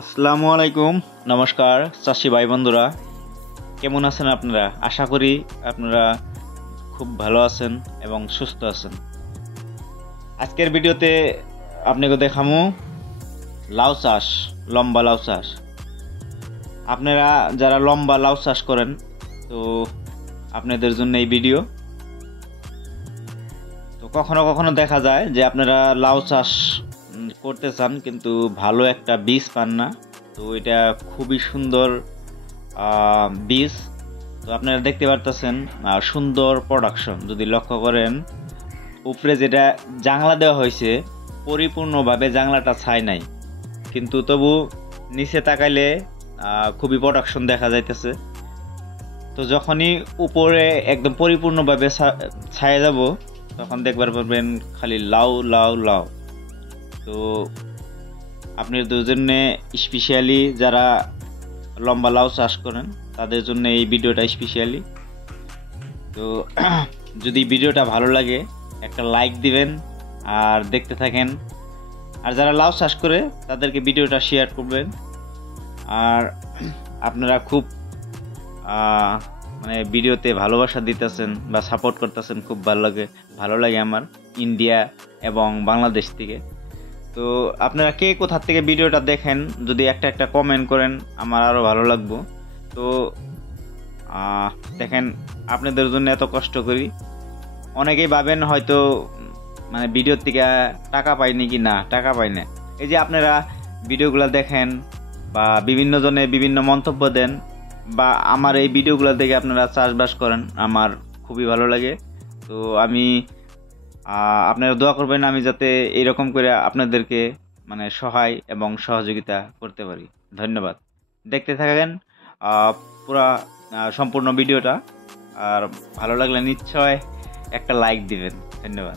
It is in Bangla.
আসসালামু আলাইকুম, নমস্কার চাষি ভাই বন্ধুরা, কেমন আছেন আপনারা? আশা করি আপনারা খুব ভালো আছেন এবং সুস্থ আছেন। আজকের ভিডিওতে আপনাকে দেখামু লাউ চাষ, লম্বা লাউ চাষ। আপনারা যারা লম্বা লাউ চাষ করেন, তো আপনাদের জন্য এই ভিডিও। তো কখনো কখনো দেখা যায় যে আপনারা লাউ চাষ করতে চান কিন্তু ভালো একটা বীজ পান না। তো এটা খুবই সুন্দর বীজ। তো আপনারা দেখতে পারতেছেন সুন্দর প্রোডাকশন। যদি লক্ষ্য করেন, উপরে যেটা জাংলা দেওয়া হয়েছে পরিপূর্ণভাবে জাংলাটা ছাই নাই, কিন্তু তবু নিচে তাকাইলে খুবই প্রোডাকশন দেখা যাইতেছে। তো যখনই উপরে একদম পরিপূর্ণভাবে ছায়া যাব, তখন দেখবার পারবেন খালি লাউ লাউ লাউ। তো আপনাদের জন্য স্পেশালি যারা লম্বা লাউ চাষ করেন তাদের জন্য এই ভিডিওটা স্পেশালি। তো যদি ভিডিওটা ভালো লাগে একটা লাইক দিবেন আর দেখতে থাকেন। আর যারা লাউ চাষ করে তাদেরকে ভিডিওটা শেয়ার করবেন। আর আপনারা খুব মানে ভিডিওতে ভালোবাসা দিতেছেন বা সাপোর্ট করতেছেন, খুব ভালো লাগে আমার, ইন্ডিয়া এবং বাংলাদেশ থেকে। তো আপনারা কে কোথা থেকে ভিডিওটা দেখেন, যদি একটা কমেন্ট করেন আমার আরো ভালো লাগবে। তো দেখেন, আপনাদের জন্য এত কষ্ট করি। অনেকেই ভাবেন হয়তো মানে ভিডিওর থেকে টাকা পাইনি কি না, টাকা পাই না। এই যে আপনারা ভিডিওগুলো দেখেন বা বিভিন্ন জনে বিভিন্ন মন্তব্য দেন, বা আমার এই ভিডিওগুলো দেখে আপনারা চাষবাস করেন, আমার খুবই ভালো লাগে। তো আমি আপনারা দোয়া করবেন আমি যাতে এরকম করে আপনাদেরকে মানে সহায় এবং সহযোগিতা করতে পারি। ধন্যবাদ। দেখতে থাকেন পুরা সম্পূর্ণ ভিডিওটা। আর ভালো লাগলে নিশ্চয় একটা লাইক দিবেন। ধন্যবাদ।